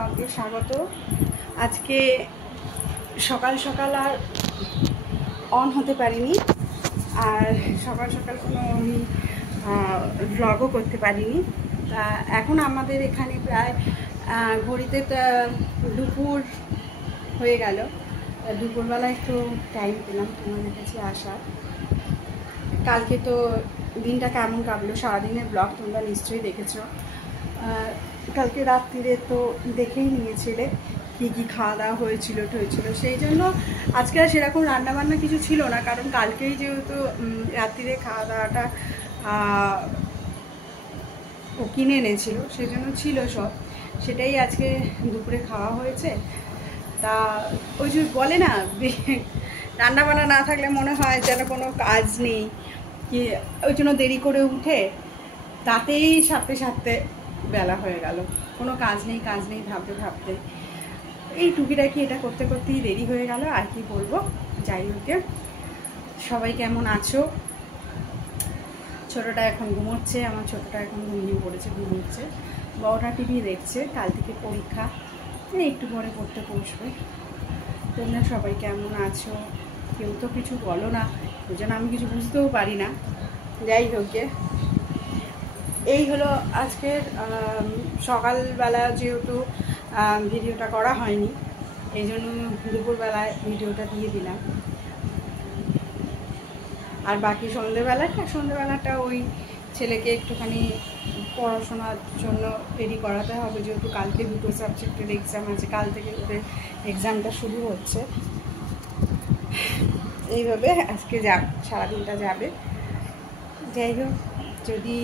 ব্লগে স্বাগত। আজকে সকাল সকাল আর অন হতে পারিনি, আর সকাল সকাল কোনো আমি ব্লগও করতে পারিনি। তা এখন আমাদের এখানে প্রায় ঘড়িতে দুপুর হয়ে গেল। দুপুরবেলা একটু টাইম পেলাম তোমাদের কাছে আসার। কালকে তো দিনটা কেমন কাটলো, সারাদিনের ব্লগ তোমরা নিশ্চয়ই দেখেছো। কালকে রাত্রিরে তো দেখেই নিয়েছিলে কী কী খাওয়া দাওয়া হয়েছিল। সেই জন্য আজকে আর সেরকম রান্নাবান্না কিছু ছিল না, কারণ কালকেই যেহেতু রাত্রিরে খাওয়া দাওয়াটা ও কিনে এনেছিল, সেই জন্য ছিল সব, সেটাই আজকে দুপুরে খাওয়া হয়েছে। তা ওই যে বলে না, রান্নাবান্না না থাকলে মনে হয় যেন কোনো কাজ নেই, কি ওই জন্য দেরি করে উঠে তাতেই সারতে সারতে বেলা হয়ে গেল। কোনো কাজ নেই ভাবতে ভাবতে এই টুকিটাকি এটা করতে করতেই দেরি হয়ে গেল। আর কি বলবো, যাই হোক, সবাই কেমন আছো? ছোটোটা এখন ঘুমোচ্ছে, আমার ছোটোটা এখন ঘুমিয়ে পড়েছে, ঘুমোচ্ছে। বড়টা টিভি দেখছে, কাল থেকে পরীক্ষা, একটু পরে পড়তে বসবে। তোমরা সবাই কেমন আছো? কেউ তো কিছু বলো না, ওই জন্য আমি কিছু বুঝতেও পারি না। যাই হোক, এই হলো আজকের সকালবেলা, যেহেতু ভিডিওটা করা হয়নি, এই জন্য দুপুরবেলায় ভিডিওটা দিয়ে দিলাম। আর বাকি সন্ধেবেলাটা ওই ছেলেকে একটুখানি পড়াশোনার জন্য রেডি করাতে হবে, যেহেতু কালকে দুটো সাবজেক্টের এক্সাম আছে, কাল থেকে ওদের এক্সামটা শুরু হচ্ছে। এইভাবে আজকে সারাদিনটা যাবে। যাই হোক, যদি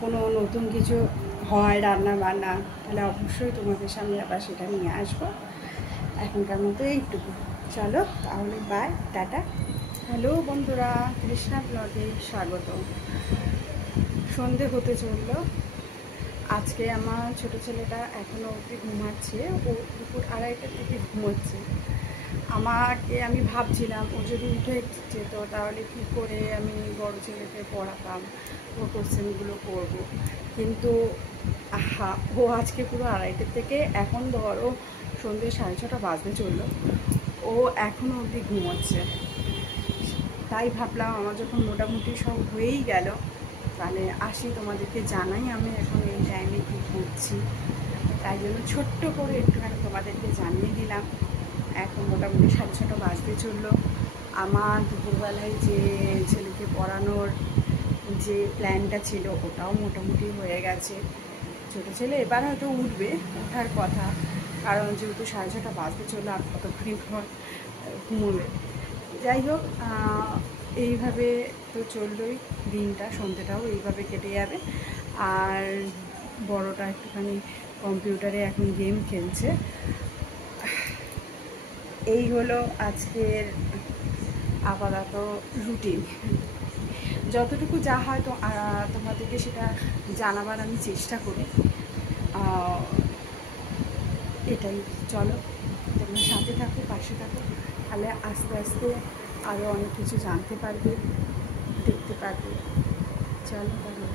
কোনো নতুন কিছু হয় রান্না বান্না, তাহলে অবশ্যই তোমাদের সামনে আবার সেটা নিয়ে আসবো। এখনকার মতো এইটুকু, চলো তাহলে, বাই, টাটা। হ্যালো বন্ধুরা, কৃষ্ণা ব্লগে স্বাগত। সন্ধে হতে চললো। আজকে আমার ছোটো ছেলেটা এখনও অবধি ঘুমাচ্ছে, ও দুপুর 2:30টার থেকে ঘুমোচ্ছে। আমি ভাবছিলাম ও যদি উঠে যেত তাহলে কী করে আমি বড় ছেলেকে পড়াতাম, ও কোশ্চেনগুলো করবো, কিন্তু ও আজকে পুরো 2:30টার থেকে এখন ধরো সন্ধ্যে 6:30 বাজতে চললো, ও এখনও অবধি ঘুমোচ্ছে। তাই ভাবলাম আমার যখন মোটামুটি সব হয়েই গেল, তাহলে আসি, তোমাদেরকে জানাই আমি এখন এই টাইমে কী করছি। তাই জন্য ছোট্ট করে একটুখানি তোমাদেরকে জানিয়ে দিলাম। এখন মোটামুটি 6:30 বাজতে চললো। আমার দুপুরবেলায় যে ছেলেকে পড়ানোর যে প্ল্যানটা ছিল, ওটাও মোটামুটি হয়ে গেছে। ছোটো ছেলে এবার হয়তো উঠবে, ওঠার কথা, কারণ যেহেতু 6:30 বাজতে চললো, আর কতক্ষণ পর ঘুমোবে। যাই হোক, এইভাবে তো চললোই দিনটা, সন্ধ্যেটাও এইভাবে কেটে যাবে। আর বড়টা একটুখানি কম্পিউটারে এখন গেম খেলছে। এই হলো আজকের আপাতত রুটিন। যতটুকু যা হয় তো তোমাদেরকে সেটা জানাবার আমি চেষ্টা করি। এটাই, চলো তোমরা সাথে থাকো, পাশে থাকো, তাহলে আস্তে আস্তে আরও অনেক কিছু জানতে পারবে, দেখতে পারবে। চলো তাহলে।